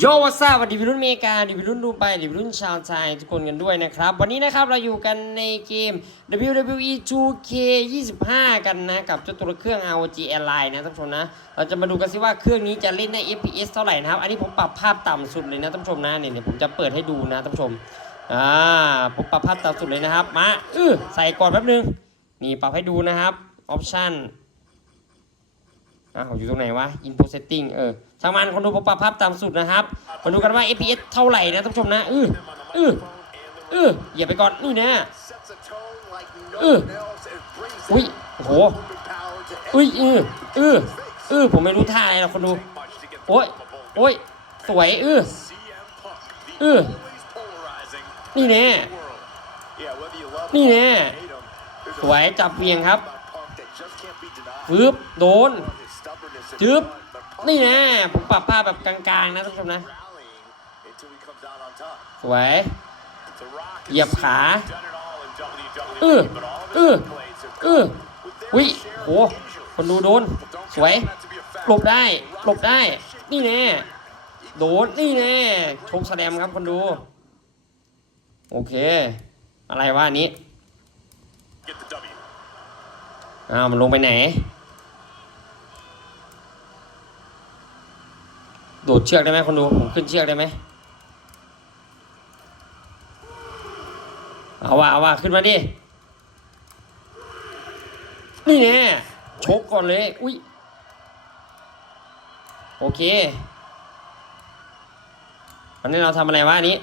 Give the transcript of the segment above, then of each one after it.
โยวัสดีวัยรุ่นเมกาดีวัยรุ่นดูไบดีวัยรุ่นชาวไทยทุกคนกันด้วยนะครับ วันนี้นะครับเราอยู่กันในเกม WWE 2K 25 กันนะกับเจ้าตัวเครื่อง ROG Ally นะท่านผู้ชมนะ เราจะมาดูกันสิว่าเครื่องนี้จะเล่นได้ FPS เท่าไหร่นะครับ อันนี้ผมปรับภาพต่ำสุดเลยนะท่านผู้ชมนะเนี่ยเดี๋ยผมจะเปิดให้ดูนะท่านผู้ชมอ่าผมปรับภาพต่ำสุดเลยนะครับมาเออใส่ก่อนแป๊บนึงนี่ปรับให้ดูนะครับออปชั่น อะอยู่ตรงไหนวะ input setting เออช่างมันคนดูผมปรับภาพต่ำสุดนะครับ มาดูกันว่า FPS เท่าไหร่นะท่านผู้ชมนะอืออืออืออย่าไปก่อนนี่นะอือออุ้ยโอ้โหอุ้ยอืออืออือผมไม่รู้ท่าอะไรหรอกคนดูโอ้ยโอ้ยสวยอืออือนี่แน่นี่แน่สวยจับเวียงครับฟืบโดน จึ๊บนี่น่ผมปรับภาพแบบกลางๆนะท่านผู้ชมนะสวยเหยียบขาเออเออเอออุ้ยโหคนดูโดน สวยหลบได้หลบได้ นี่แน่โดนนี่แน่ชกแสดงครับคนดู โอเค อะไรวะอันนี้อ้าวมันลงไปไหน โดดเชือกได้ไหมคนดูผมขึ้นเชือกได้ไหมเอาว่าเอาว่าขึ้นมาดิ นี่แน่ชกก่อนเลย อุ้ยโอเคอันนี้เราทำอะไรวะนี้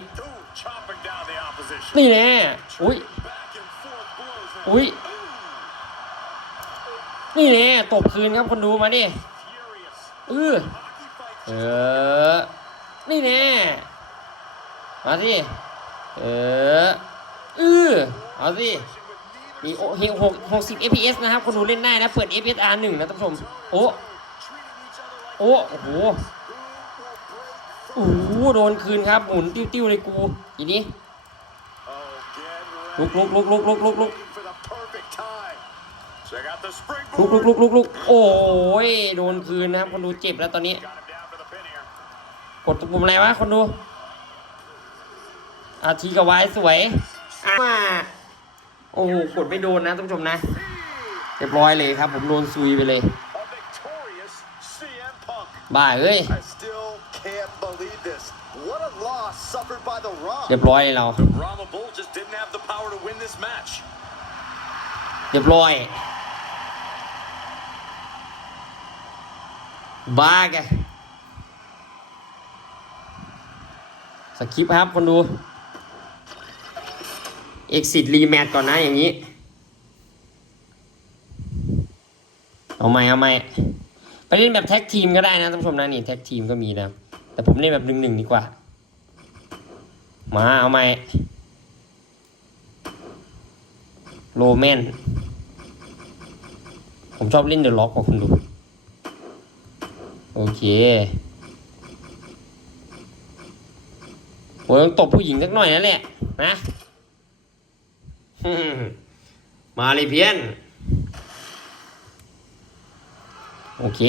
นี่แน่อุ้ยอุ้ยนี่แน่ตบคืนครับคนดูมาดิเออ เออ นี่แน่ มาสิ เออเออเอาสิมีโอเฮหกหกสิบ fps นะครับ คนดูเล่นได้นะ เปิด fps r หนึ่งนะท่านผู้ชม โอ้ โอ้ โอ้โหโอ้โหโดนคืนครับ หมุนติ้วๆเลยกู อีนี้ลุกลุกลุกลุกลุกลุกลุกลุกลุกลุกลุกลุกโอ้ยโดนคืนนะครับ คนดูเจ็บแล้วตอนนี้ กดปุ่มอะไรวะคนดูอาทีกับไว้สวยอ่าโอ้โหกดไม่โดนนะท่านผู้ชมนะเรียบร้อยเลยครับ ผมโดนซุยไปเลย บ้าเอ้ย เรียบร้อยเลยเรา เรียบร้อย บ้าแก สคริปต์ครับคนดู exit rematch ก่อนนะอย่างนี้ เอาใหม่เอาใหม่ไปเล่นแบบแท็กทีมก็ได้นะท่านผู้ชมนะนี่แท็กทีมก็มีนะ แต่ผมเล่นแบบหนึ่งหนึ่งดีกว่า มาเอาใหม่โรแมนผมชอบเล่นเดอะล็อกกว่าคุณดู โอเค ผมต้องตบผู้หญิงสักหน่อยนั่นแหละนะ มาเลยเพี้ยน โอเค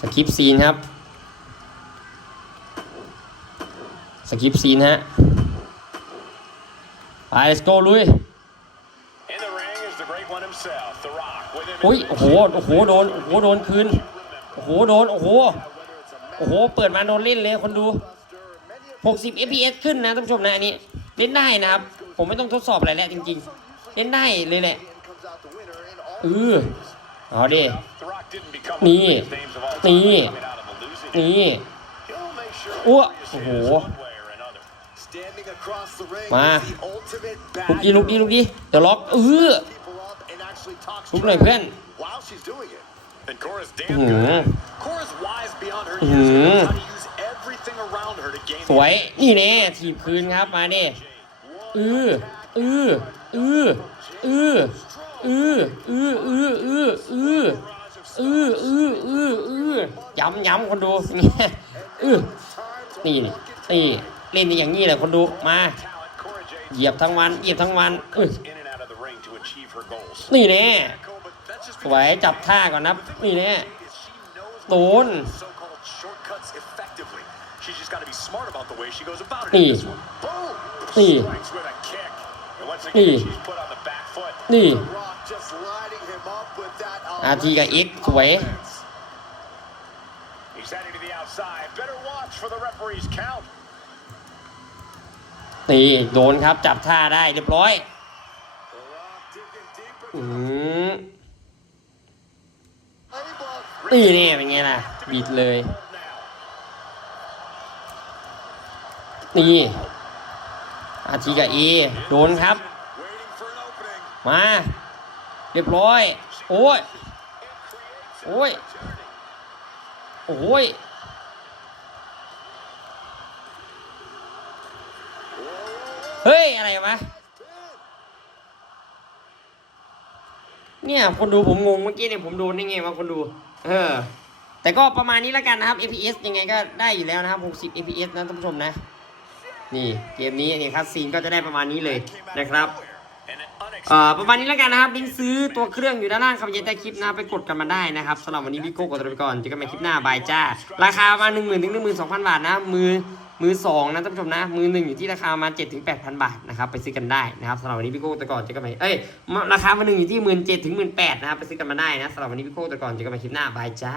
สกิปซีนครับ สกิปซีนฮะ ไป let's go ลุย In the ring is the great one himself, The Rock. With him อุ้ย โอ้โห โอ้โห โดน โอ้โห โดนคืน โอ้โห โดน โอ้โห โอ้โห เปิดมาโดนเล่นเลยคนดู 60 fps ขึ้นนะท่านผู้ชมนะอันนี้เล่นได้นะครับ ผมไม่ต้องทดสอบอะไรแล้วจริง ๆ เล่นได้เลยแหละเออเอาดิ The Rock didn't become Nè. one of the biggest names of all time Nè. coming out of a losing นี่ He'll make sure Ủa, he ồ. shares one way or another. Standing across the ring Mà. is the ultimate ลุกดีลุกดีลุกดีเดี๋ยวล็อกเออ people up and actually talk ลุกหน่อยเพื่อน while she's doing it. And Cora's อื้อ damn หือ good. Cora's สวย นี่แน่ถีบคืนครับมาดิเออเออเออเออเออเออเออเออเออเออเออเออเออย้ำย้ำคนดูนี่เออนี่นี่นี่เล่นอย่างนี้แหละคนดูมาเหยียบทั้งวันเหยียบทั้งวันเออนี่แน่สวยจับท่าก่อนนะนี่แน่ because she knows โดน She's just got to be smart about the way she goes about it Hey. in this one. Boom! Hey. Strikes with a kick. And once Hey. again, she's put on the back foot. นี่ The Rock just lighting him up with that อาทีกับ X สวย offense. He's heading to the outside. Better watch for the referee's count. นี่โดนครับจับท่าได้เรียบร้อย The Rock digging deep อื into ม the playbook. นี่นี่เป็นไงล่ะบิดเลย Now. นี่อาทีกับเอโดนครับ มา เรียบร้อย โอ้ย โอ้ย โอ้ยเฮ้ย อะไรวะ เนี่ย คนดูผมงงเมื่อกี้เนี่ยผมโดนได้ไงวะคนดู เออ แต่ก็ประมาณนี้แล้วกันนะครับ FPS ยังไงก็ได้อยู่แล้วนะครับ 60 FPS นะท่านผู้ชมนะ นี่เกมนี้นี่คัสซีนก็จะได้ประมาณนี้เลยนะครับ And an เอ่อ unexpected ประมาณนี้แล้วกันนะครับลิงก์ซื้อตัวเครื่องอยู่ด้านล่างคำเย็นใต้คลิปนะไปกดกันมาได้นะครับสำหรับวันนี้พี่โก้กดตัวไปก่อนเจอกันใหม่คลิปหน้าบายจ้า ราคาประมาณหนึ่งหมื่นถึงหนึ่งหมื่นสองพันบาทนะมือมือสองนะท่านผู้ชมนะ มือหนึ่งอยู่ที่ราคาประมาณเจ็ดถึงแปดพันบาทนะครับไปซื้อกันได้นะครับสำหรับวันนี้พี่โก้ตัวก่อนเจอกันใหม่เอ้ยราคามาหนึ่งอยู่ที่หมื่นเจ็ดถึงหมื่นแปดนะครับไปซื้อกันมาได้นะสำหรับวันนี้พี่โก้ตัวก่อนเจอกันใหม่คลิปหน้าบายจ้า